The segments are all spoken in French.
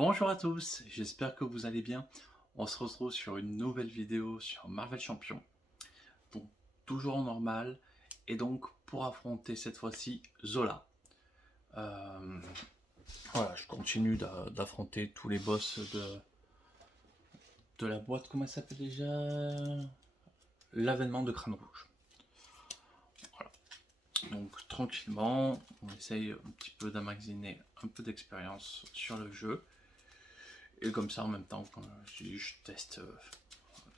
Bonjour à tous, j'espère que vous allez bien. On se retrouve sur une nouvelle vidéo sur Marvel Champion. Donc toujours en normal et donc pour affronter cette fois-ci Zola. Voilà, je continue d'affronter tous les boss de la boîte, comment ça s'appelle déjà? L'avènement de Crâne Rouge. Voilà. Donc tranquillement, on essaye un petit peu d'amaxiner un peu d'expérience sur le jeu. Et comme ça en même temps, quand je teste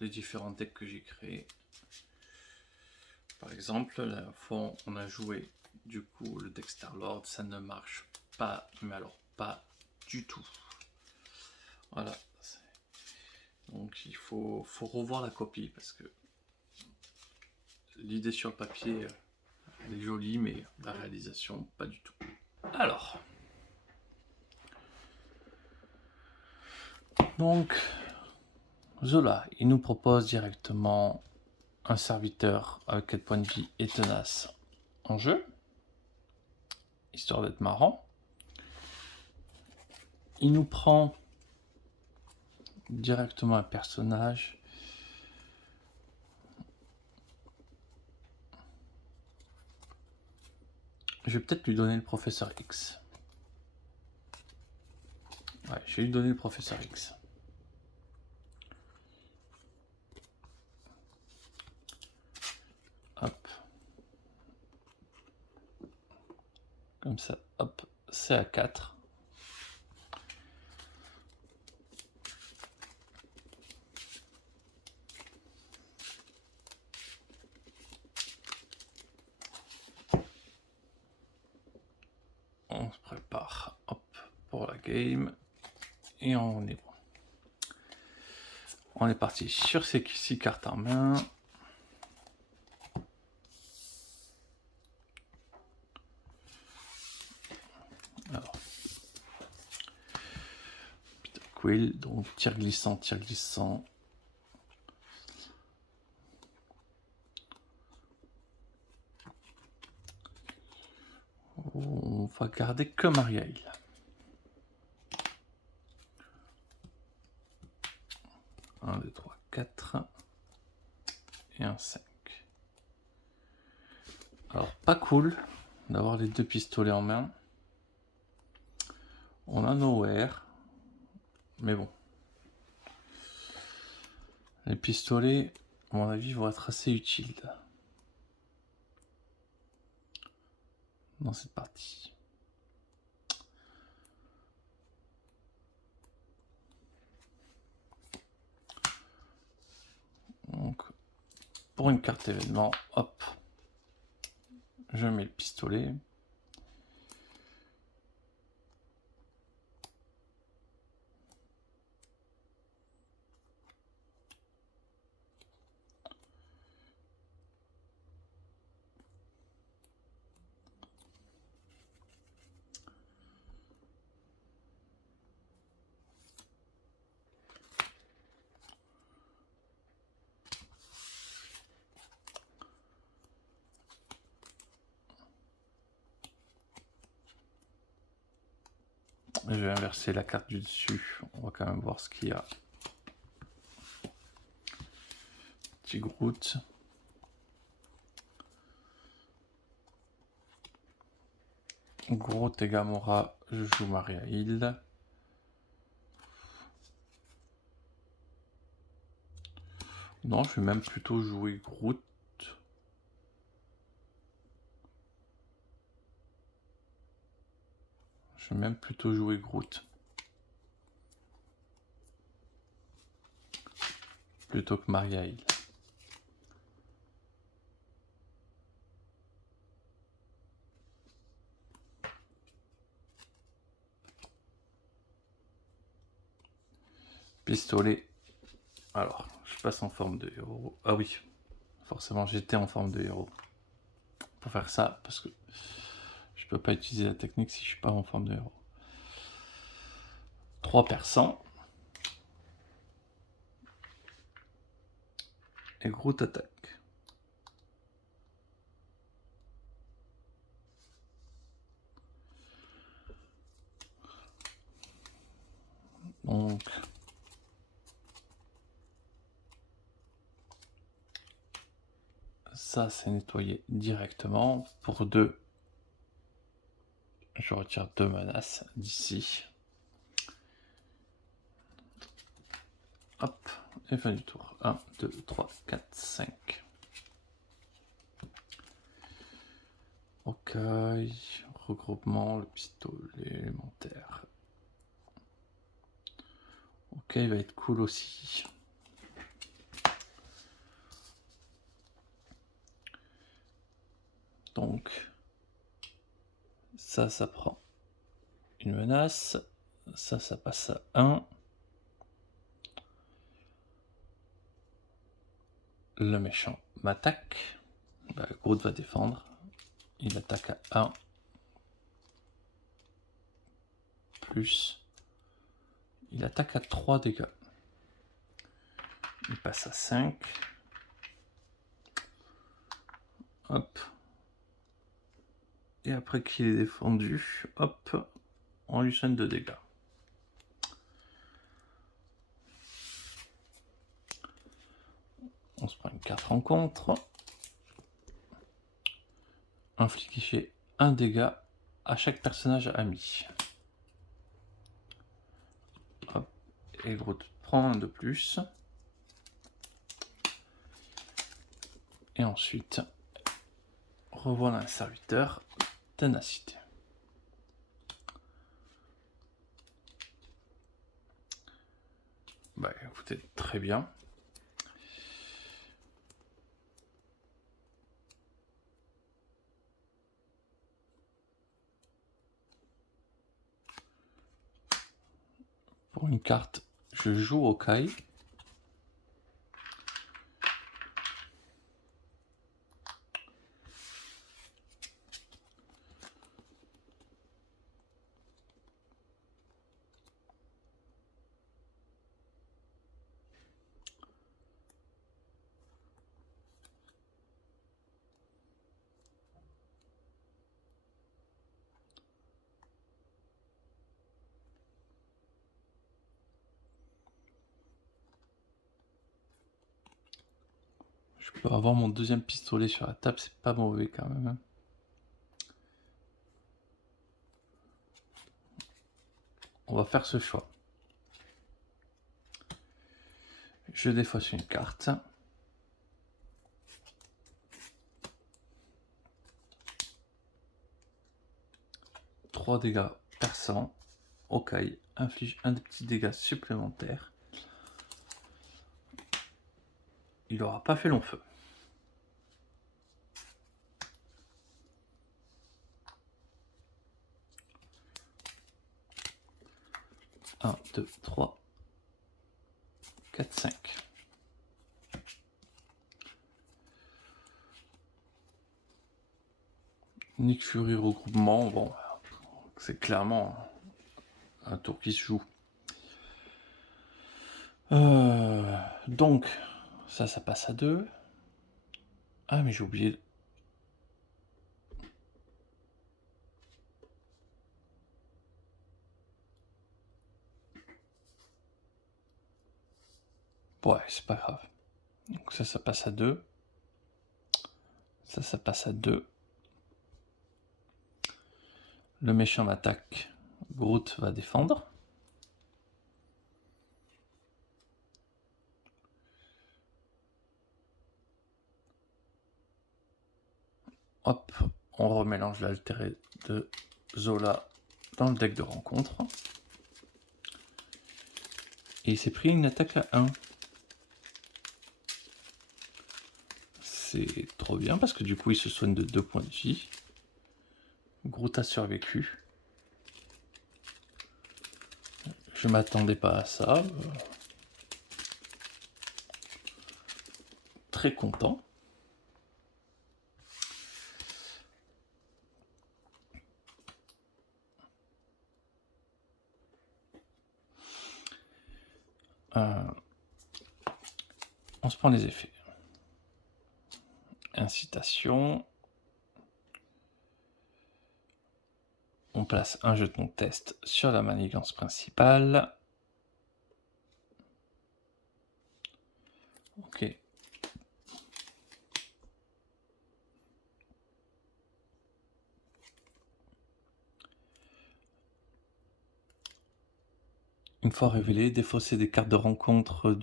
les différents decks que j'ai créés. Par exemple, la fois on a joué du coup le deck Star-Lord, ça ne marche pas, mais alors pas du tout. Voilà. Donc il faut revoir la copie parce que l'idée sur le papier elle est jolie, mais la réalisation pas du tout. Alors, donc Zola, il nous propose directement un serviteur avec 4 points de vie et tenace en jeu, histoire d'être marrant. Il nous prend directement un personnage. Je vais peut-être lui donner le professeur X. Ouais, je vais lui donner le professeur X. Hop. Comme ça, hop, c'est à 4. On se prépare, hop, pour la game. Et on est bon. On est parti sur ces 6 cartes en main. Alors, Peter Quill, donc tir glissant, tir glissant. On va garder que Maria Hill. Un, 2, 3, 4. Et un 5. Alors, pas cool d'avoir les 2 pistolets en main. On a Nowhere. Mais bon. Les pistolets, à mon avis, vont être assez utiles dans cette partie. Donc, pour une carte événement, hop, je mets le pistolet. Je vais inverser la carte du dessus. On va quand même voir ce qu'il y a. Petit Groot. Groot et Gamora, je joue Maria Hill. Non, je vais même plutôt jouer Groot. Je vais même plutôt jouer Groot. Plutôt que Maria Hill. Pistolet. Alors, je passe en forme de héros. Ah oui, forcément, j'étais en forme de héros. Pour faire ça, parce que je peux pas utiliser la technique si je suis pas en forme de héros. 3 perçants. Et Groot attaque. Donc ça c'est nettoyé directement. Pour 2, je retire 2 menaces d'ici. Hop, et fin du tour. 1, 2, 3, 4, 5. Ok, regroupement, le pistolet élémentaire. Ok, il va être cool aussi. Donc, ça prend une menace. Ça passe à 1. Le méchant m'attaque. Bah, Groot va défendre. Il attaque à 1. Plus. Il attaque à 3 dégâts. Il passe à 5. Hop. Et après qu'il est défendu, hop, on lui soigne 2 dégâts. On se prend une carte rencontre. Infliger 1 dégât à chaque personnage ami. Hop. Et Groot prend 1 de plus. Et ensuite, revoilà un serviteur ténacité. Bah écoutez, très bien. Pour une carte, je joue au Kai. Je peux avoir mon deuxième pistolet sur la table, c'est pas mauvais quand même. Hein. On va faire ce choix. Je défausse une carte. Trois dégâts perçants. Okai inflige un des petits dégâts supplémentaires. Il n'aura pas fait long feu. Un, 2, 3, 4, 5. Nick Fury regroupement, bon, c'est clairement un tour qui se joue. Donc, ça passe à 2. Ah, mais j'ai oublié. Ouais, c'est pas grave. Donc ça passe à 2. Ça passe à 2. Le méchant m'attaque. Groot va défendre. Hop, on remélange l'altéré de Zola dans le deck de rencontre. Et il s'est pris une attaque à 1. C'est trop bien parce que du coup il se soigne de 2 points de vie. Groot a survécu. Je m'attendais pas à ça. Très content. On se prend les effets. Incitation. On place un jeton test sur la manigance principale. Une fois révélé, défausser des cartes de rencontre,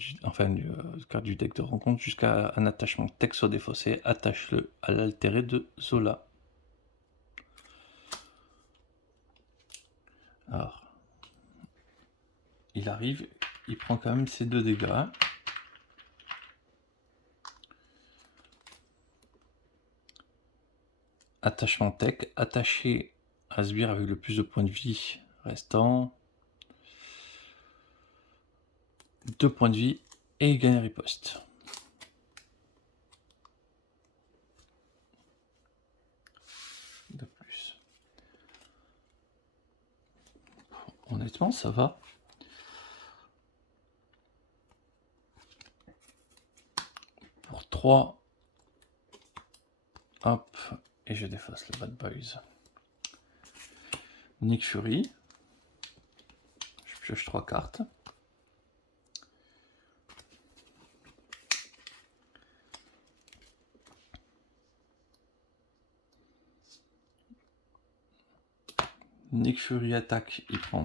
carte du deck de rencontre jusqu'à un attachement texte soit défaussé, attache-le à l'altéré de Zola. Alors, il arrive, il prend quand même ses 2 dégâts. Attachement tech, attaché à sbire avec le plus de points de vie restant. 2 points de vie et il gagne riposte. De plus. Honnêtement, ça va. Pour 3. Hop. Et je défausse le Bad Boys. Nick Fury. Je pioche 3 cartes. Nick Fury attaque, il prend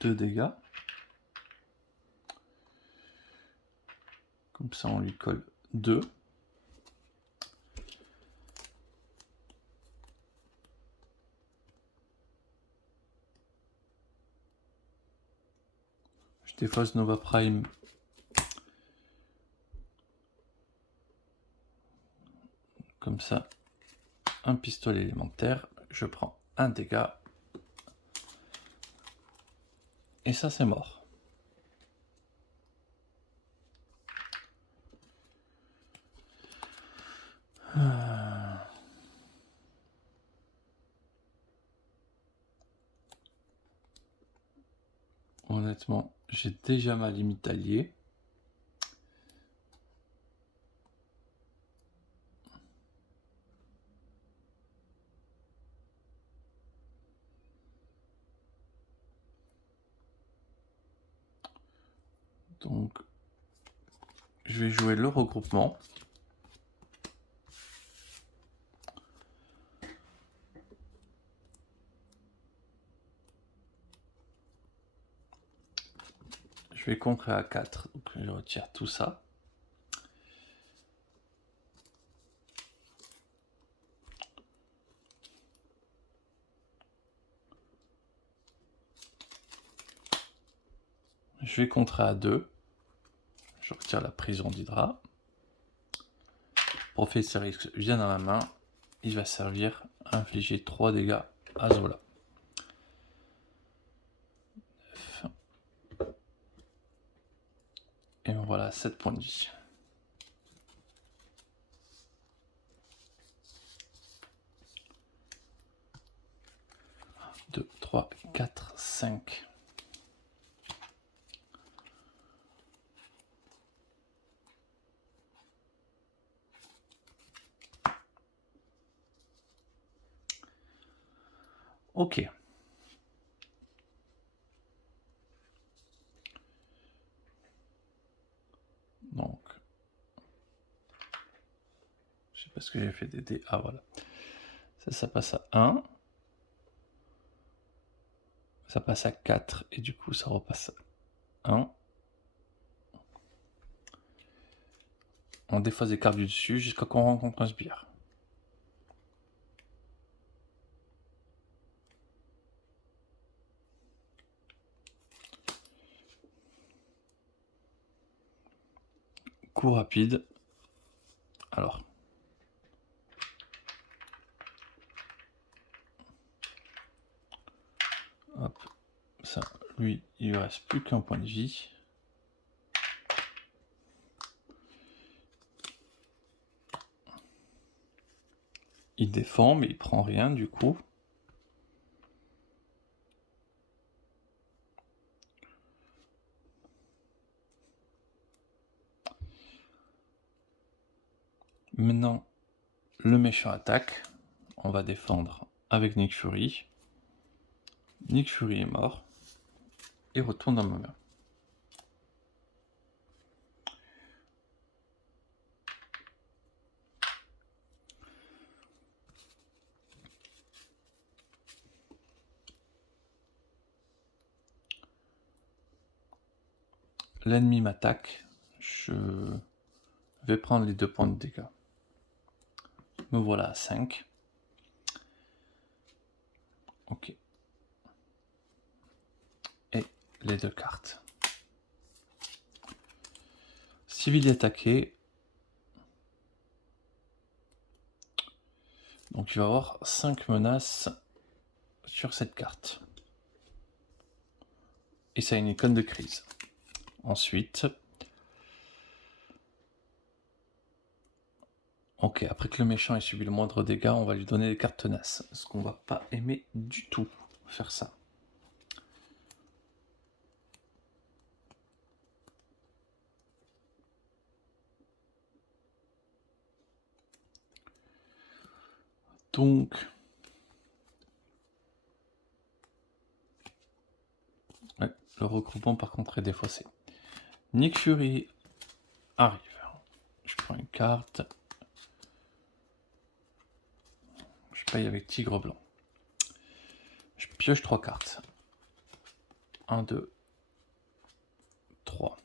2 dégâts. Comme ça, on lui colle 2. Je défausse Nova Prime. Comme ça, un pistolet élémentaire. Je prends un dégât. Et ça, c'est mort. Honnêtement, j'ai déjà ma limite alliée. Donc, je vais jouer le regroupement. Je vais contrer à 4, donc je retire tout ça. Je vais contrer à 2. Je retire la prison d'Hydra. Professeur X vient dans ma main. Il va servir à infliger 3 dégâts à Zola. 9. Et voilà, 7 points de vie. 2, 3, 4, 5. Ok. Donc, je sais pas ce que j'ai fait des dés. Ah voilà. Ça passe à 1. Ça passe à 4 et du coup ça repasse à 1. On défausse des cartes du dessus jusqu'à qu'on rencontre un sbire. Coup rapide. Alors. Hop. Ça, lui, il lui reste plus qu'un point de vie. Il défend, mais il prend rien du coup. Maintenant, le méchant attaque. On va défendre avec Nick Fury. Nick Fury est mort. Et retourne dans ma main. l'ennemi m'attaque, je vais prendre les 2 points de dégâts. Me voilà à 5. Ok. Et les 2 cartes. Civil est attaqué. Donc il va y avoir 5 menaces sur cette carte. Et ça a une icône de crise. Ensuite... Ok, après que le méchant ait subi le moindre dégât, on va lui donner des cartes tenaces. Ce qu'on va pas aimer du tout, faire ça. Donc... Ouais, le regroupement par contre est défaussé. Nick Fury arrive. Je prends une carte. Je paye avec Tigre Blanc. Je pioche 3 cartes. 1, 2, 3.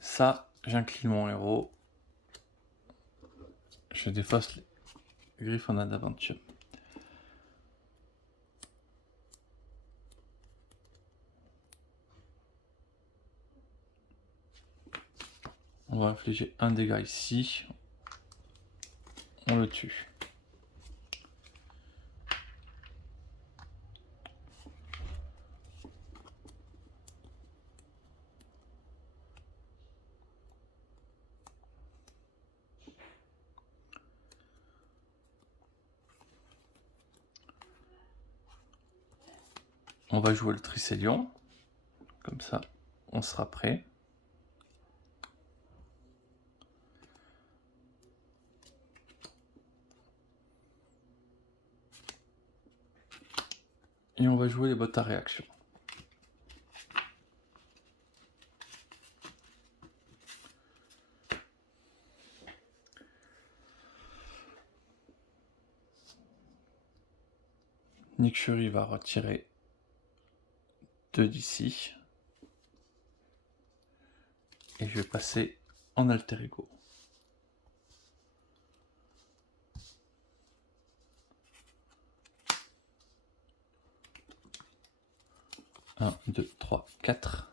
Ça, j'incline mon héros. Je défausse les Griffonnades d'aventure. On va infliger un dégât ici. On le tue. On va jouer le Tricélion. Comme ça, on sera prêt. Et on va jouer les bottes à réaction. Nick Fury va retirer 2 d'ici. Et je vais passer en alter ego. 1, 2, 3, 4.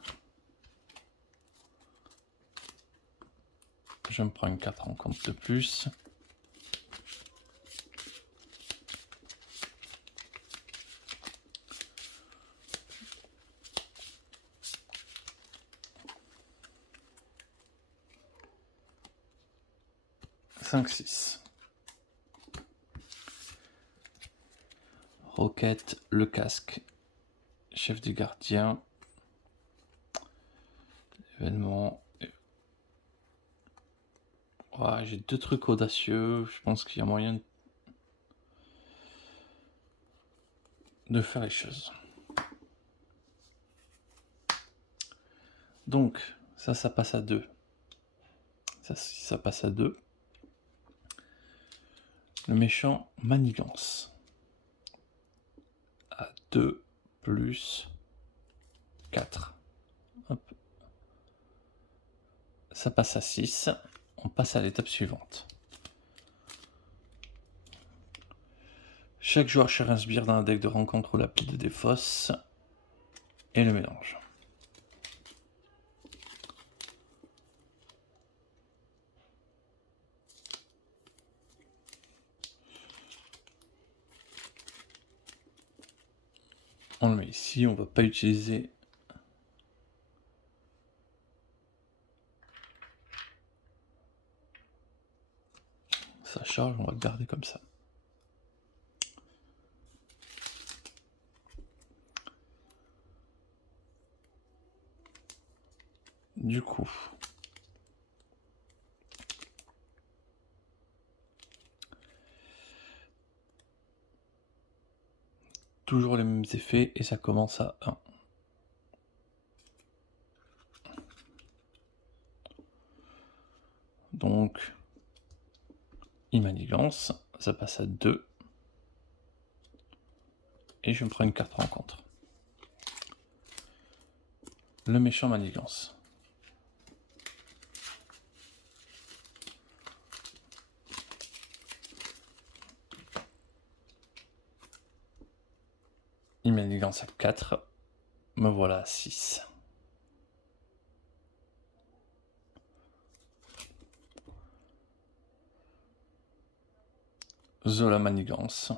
Je me prends une 4 en compte de plus. Cinq, 6. Roquette, le casque, chef des gardiens, événement. Ouais, j'ai 2 trucs audacieux, je pense qu'il y a moyen de faire les choses. Donc, ça passe à 2. Ça passe à 2. Le méchant manigance. À 2 plus 4. Hop. Ça passe à 6. On passe à l'étape suivante. Chaque joueur cherche un sbire dans un deck de rencontre ou la pile de défausse. Et le mélange. On le met ici, on va pas utiliser sa charge, on va le garder comme ça. Du coup, toujours les mêmes effets et ça commence à 1. Donc, Immanigance, ça passe à 2. Et je me prends une carte rencontre. Le méchant Manigance. Immanigance à 4. Me voilà à 6. Zola Manigance.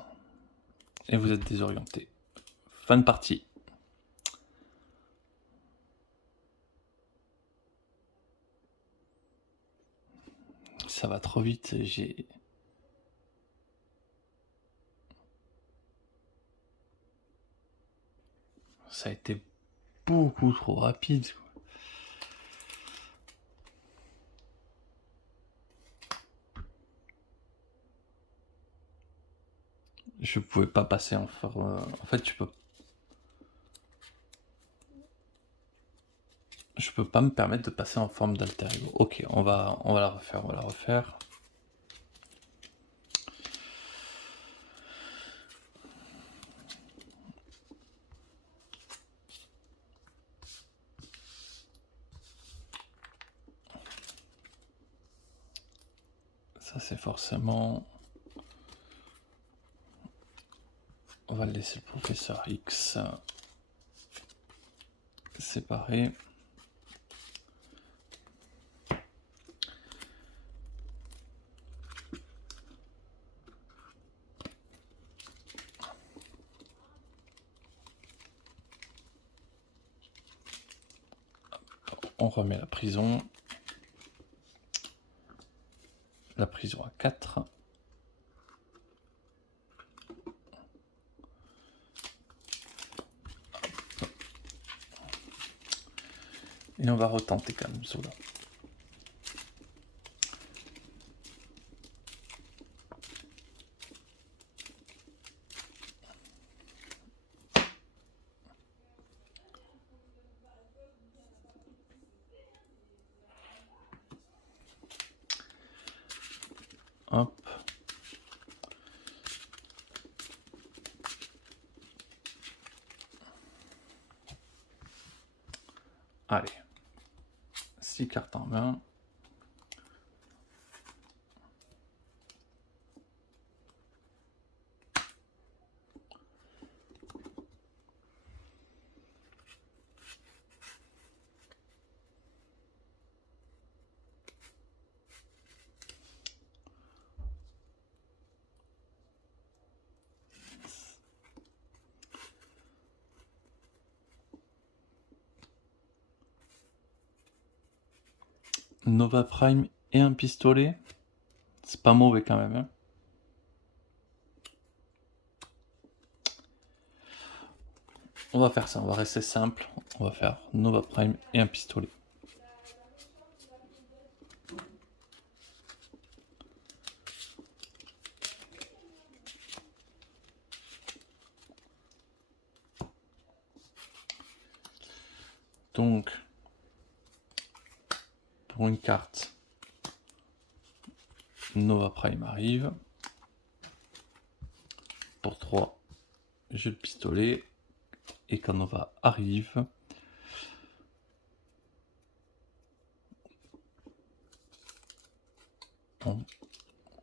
Et vous êtes désorienté. Fin de partie. Ça va trop vite, ça a été beaucoup trop rapide. Je pouvais pas passer en forme. En fait, je peux pas me permettre de passer en forme d'alter ego. Ok, on va la refaire, Ça c'est forcément... On va laisser le professeur X séparé. On remet la prison. La prison à 4. Et on va retenter quand même Zola. Hop. Allez. 6 cartes en main. Nova Prime et un pistolet. C'est pas mauvais quand même. Hein. On va faire ça, on va rester simple. On va faire Nova Prime et un pistolet. Donc, pour une carte, Nova Prime arrive. Pour 3, j'ai le pistolet. Et quand Nova arrive,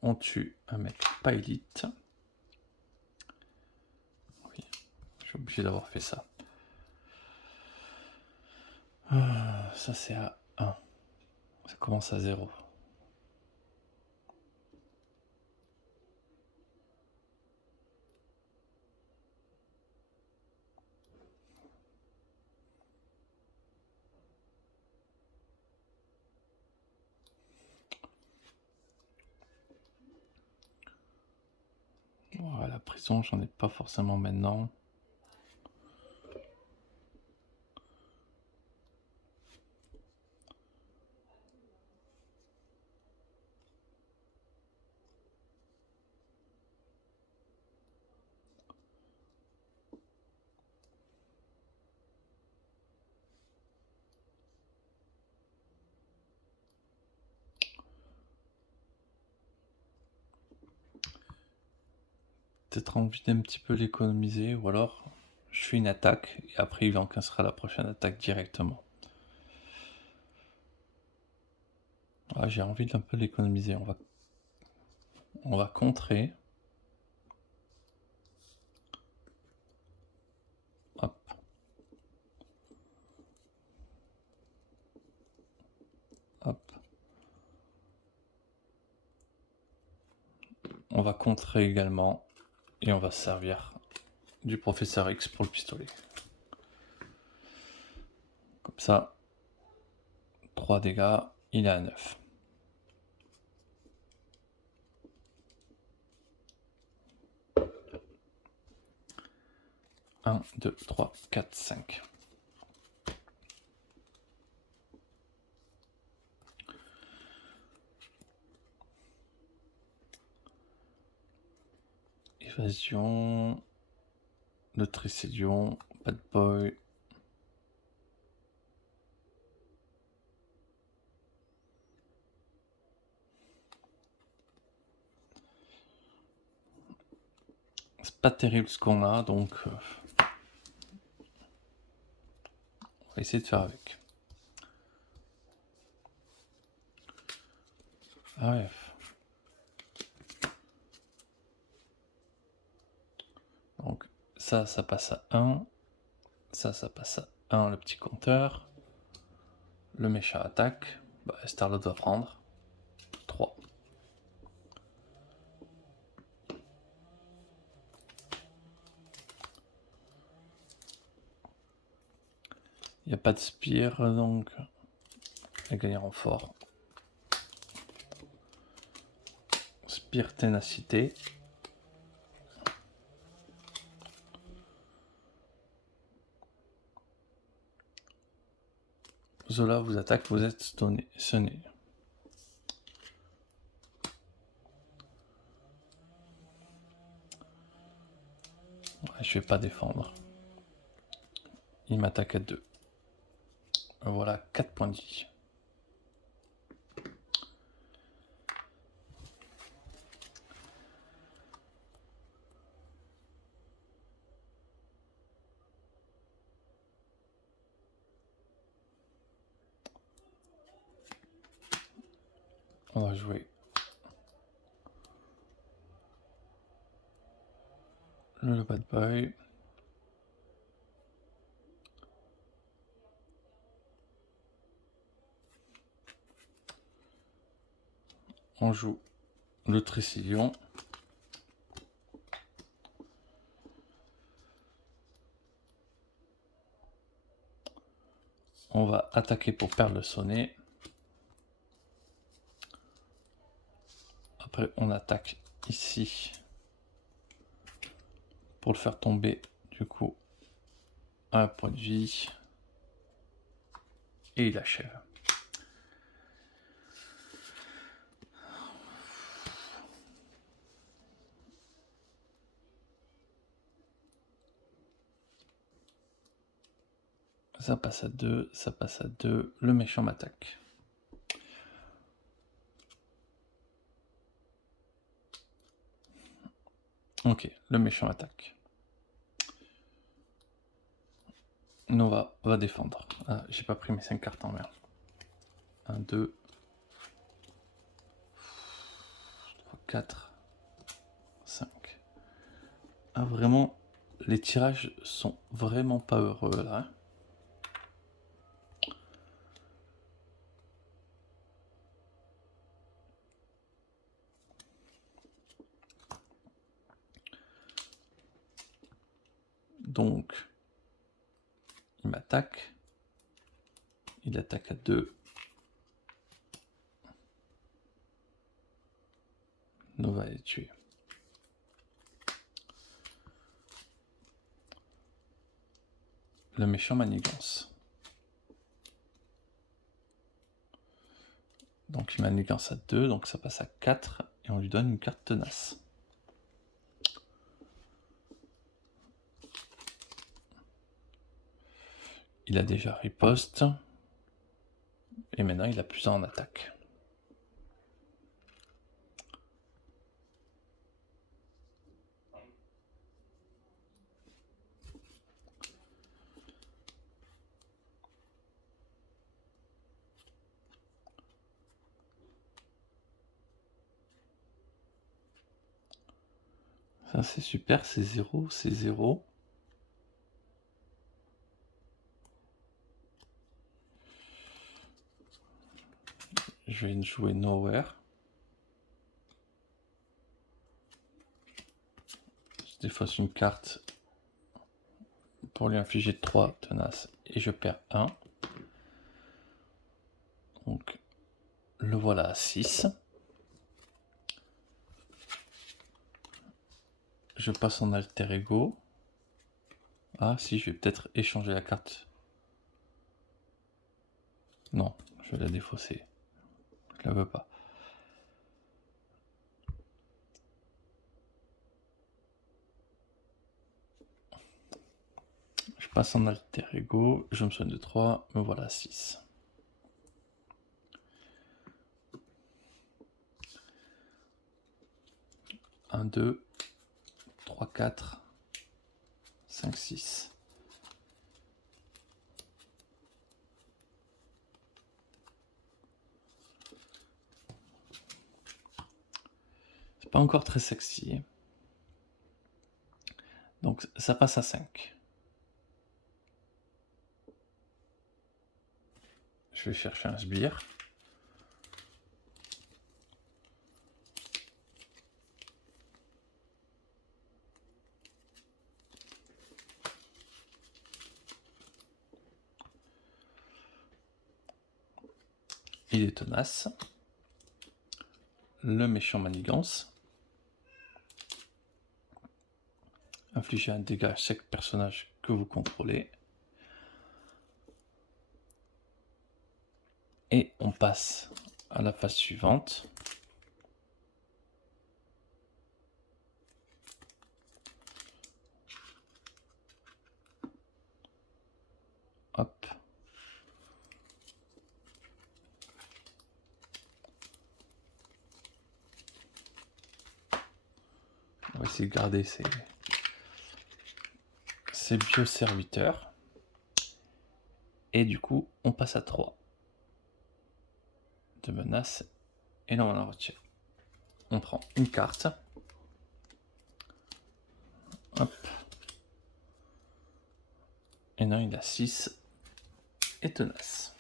on tue un mec pas élite. Oui, je suis obligé d'avoir fait ça. Ça c'est à 1. Ça commence à 0. Bon, à la prison, j'en ai pas forcément maintenant. peut-être envie d'un petit peu l'économiser, ou alors je fais une attaque et après il encaissera la prochaine attaque directement. Ah, j'ai envie d'un peu l'économiser, on va contrer. Hop. Hop. On va contrer également et on va se servir du professeur X pour le pistolet. Comme ça, 3 dégâts, il est à 9. Un, 2, 3, 4, 5. Évasion. Le Tricélion. Bad Boy. C'est pas terrible ce qu'on a, donc on va essayer de faire avec. Ah ouais. Donc ça passe à 1. Ça passe à 1 le petit compteur. Le méchant attaque. Bah, Starlord doit prendre 3. Il n'y a pas de spire, donc elle gagne en fort. Spire ténacité. Zola vous attaque, vous êtes sonné. Ouais, je vais pas défendre. Il m'attaque à 2. Voilà, 4 points de vie. On va jouer le Bad Boy. On joue le Tricélion. On va attaquer pour perdre le sonnet. Après, on attaque ici pour le faire tomber, du coup, à un point de vie. Et il achève. Ça passe à 2, ça passe à 2. Le méchant m'attaque. Ok, le méchant attaque. Nova va défendre. Ah, j'ai pas pris mes 5 cartes en mer. 1, 2, 3, 4, 5. Ah, vraiment, les tirages sont vraiment pas heureux là. Hein. Donc, il m'attaque. Il attaque à 2. Nova est tué. Le méchant manigance. Donc il manigance à 2, donc ça passe à 4, et on lui donne une carte tenace. Il a déjà riposte, et maintenant il a plus en attaque. Ça c'est super, c'est 0, c'est 0. Je vais jouer Nowhere. Je défausse une carte pour lui infliger 3 tenaces et je perds 1. Donc le voilà à 6. Je passe en alter ego. Ah si, je vais peut-être échanger la carte. Non, je vais la défausser. Je la veux pas. Je passe en alter ego, je me soigne de 3, me voilà à 6. Un, 2, 3, 4, 5, 6. C'est pas encore très sexy. Donc ça passe à 5. Je vais chercher un sbire. Il est tenace. Le méchant manigance. Infligez un dégât à chaque personnage que vous contrôlez. Et on passe à la phase suivante. Hop. On va essayer de garder ces bioserviteurs. Et du coup, on passe à 3 de menaces. Et là, on la retire. On prend une carte. Hop. Et là, il a 6 et tenace.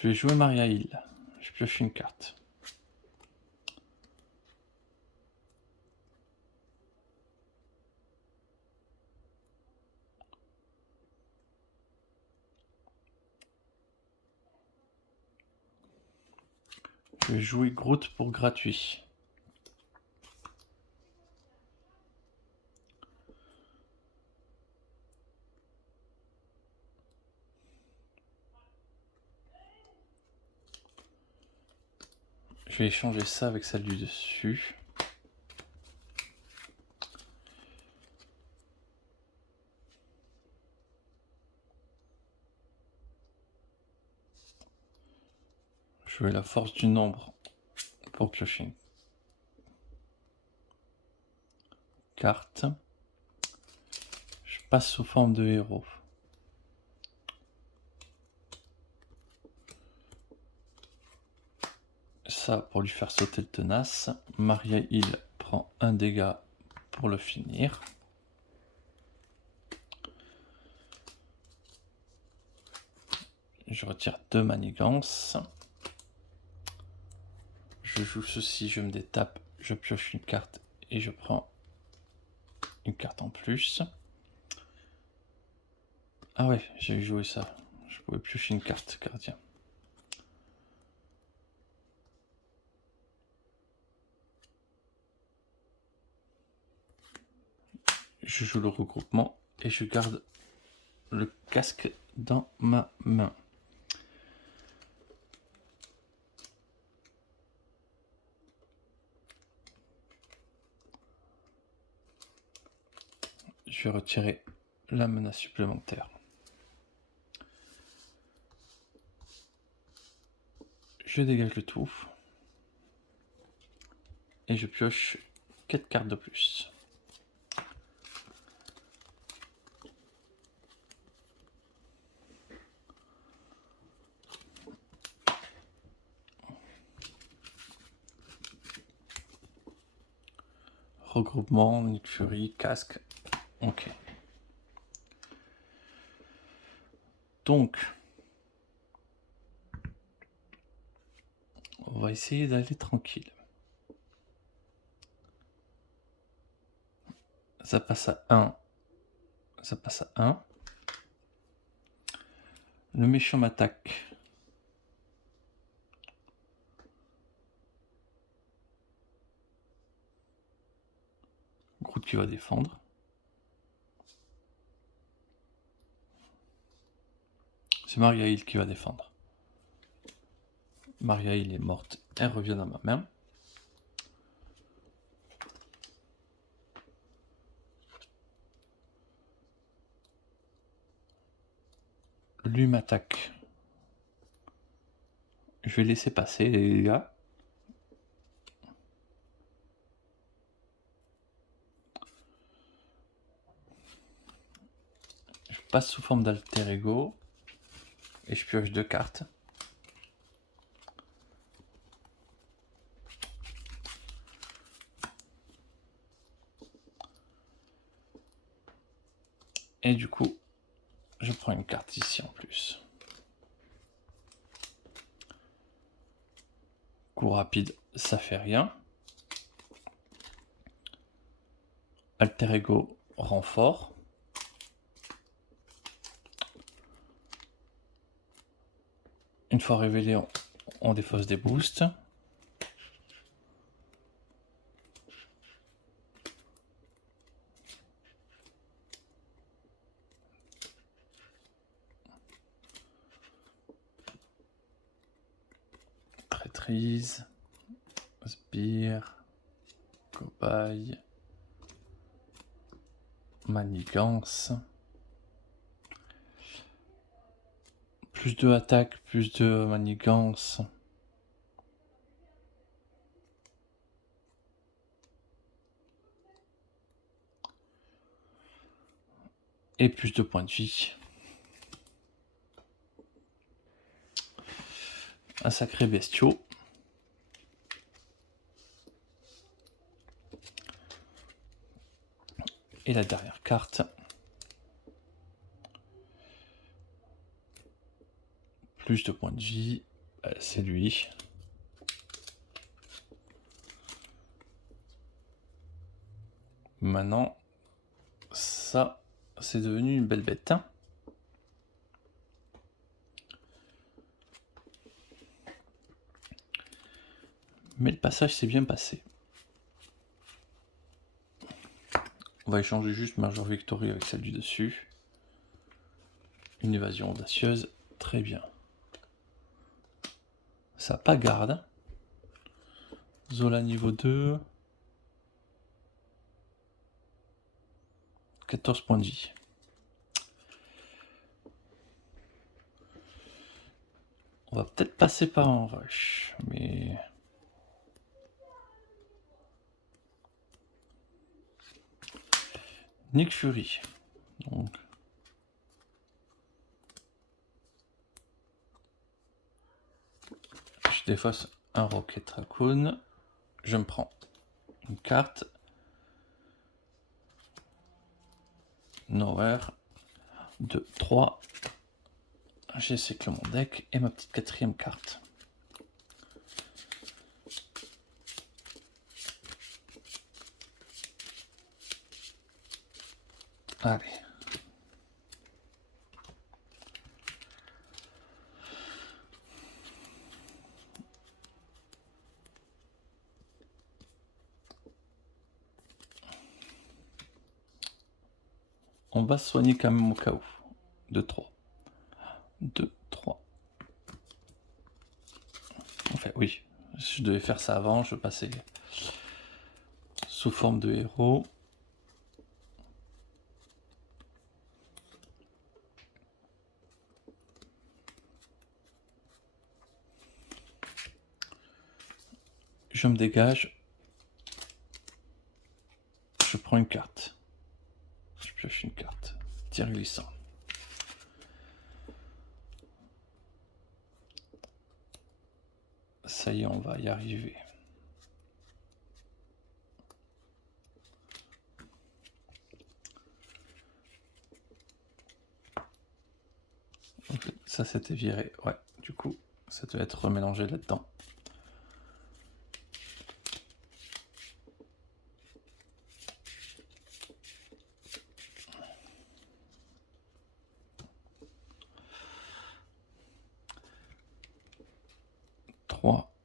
Je vais jouer Maria Hill. Je pioche une carte. Je vais jouer Groot pour gratuit. Je vais échanger ça avec celle du dessus. Jouer la force du nombre pour piocher une carte. Je passe sous forme de héros. Ça pour lui faire sauter le tenace. Maria Hill prend un dégât pour le finir. Je retire 2 manigances. Je joue ceci, je me détape, je pioche une carte et je prends une carte en plus. Ah ouais, j'ai joué ça. Je pouvais piocher une carte gardien. Je joue le regroupement et je garde le casque dans ma main. Je vais retirer la menace supplémentaire. Je dégage le tout. Et je pioche 4 cartes de plus. Regroupement, Nick Fury, casque. Ok. Donc, on va essayer d'aller tranquille. Ça passe à 1. Ça passe à 1. Le méchant m'attaque. Groot qui va défendre. C'est Maria-Hill qui va défendre. Maria-Hill est morte. Elle revient dans ma main. Lui m'attaque. Je vais laisser passer les gars. Je passe sous forme d'alter ego. Et je pioche 2 cartes. Et du coup, je prends une carte ici en plus. Coup rapide, ça fait rien. Alter ego, renfort. Une fois révélé, on défausse des boosts. Traîtrise, sbire, cobaye, manigance. Plus de attaque, plus de manigance. Et plus de points de vie. Un sacré bestiau. Et la dernière carte. Plus de points de vie. C'est lui. Maintenant, ça, c'est devenu une belle bête. Hein. Mais le passage s'est bien passé. On va échanger juste Major Victory avec celle du dessus. Une évasion audacieuse, très bien. Ça n'a pas garde. Zola niveau 2. 14 points de vie. On va peut-être passer par un rush, mais... Nick Fury. Donc... Je défausse un Rocket Raccoon. Je me prends une carte. Nowhere. 2, 3. J'essacle mon deck et ma petite 4e carte. Allez. On va se soigner quand même au cas où. 2, 3. 2, 3. Enfin, oui. Je devais faire ça avant. Je passais sous forme de héros. je me dégage. Je prends une carte. Je pioche une carte. Tir glissant. Ça y est, on va y arriver. Ça c'était viré, ouais, du coup ça doit être remélangé là-dedans.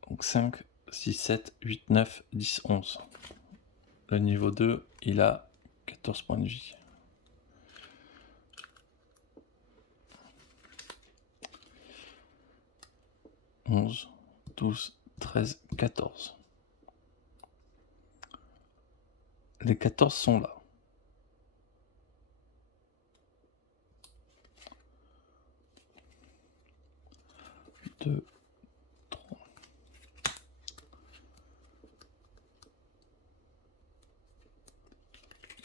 Donc 5, 6, 7, 8, 9, 10, 11. Le niveau 2, il a 14 points de vie. « 11, 12, 13, 14. Les 14 sont là. Deux, trois.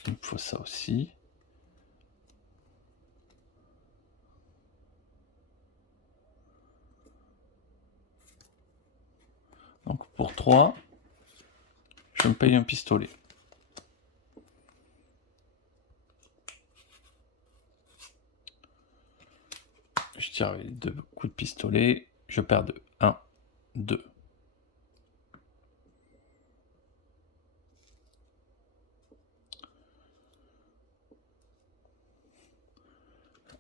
Il me faut ça aussi. Donc pour 3, je me paye un pistolet. Je tire les 2 coups de pistolet, je perds 2. 1, 2.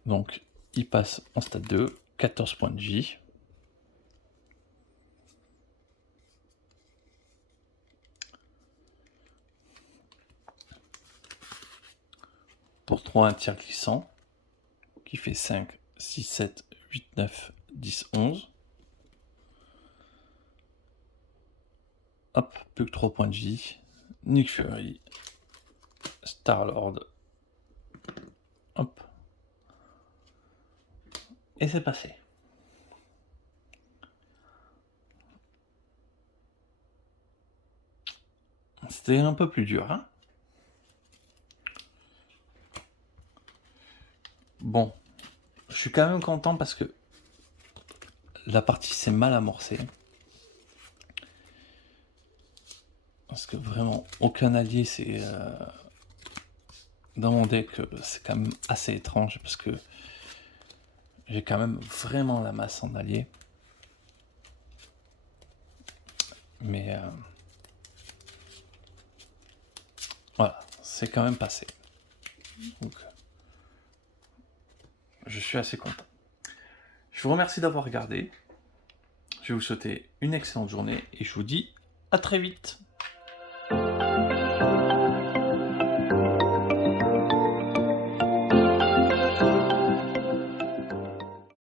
Donc il passe en stade 2, 14 points de vie. Pour 3, un tir glissant qui fait 5, 6, 7, 8, 9, 10, 11. Hop, plus que 3 points de vie. Nick Fury. Star-Lord. Hop. Et c'est passé. C'était un peu plus dur, hein? Bon, je suis quand même content parce que la partie s'est mal amorcée. Parce que vraiment, aucun allié, c'est... dans mon deck, c'est quand même assez étrange parce que j'ai quand même vraiment la masse en alliés. Mais... voilà, c'est quand même passé. Donc, je suis assez content. Je vous remercie d'avoir regardé. Je vais vous souhaiter une excellente journée et je vous dis à très vite.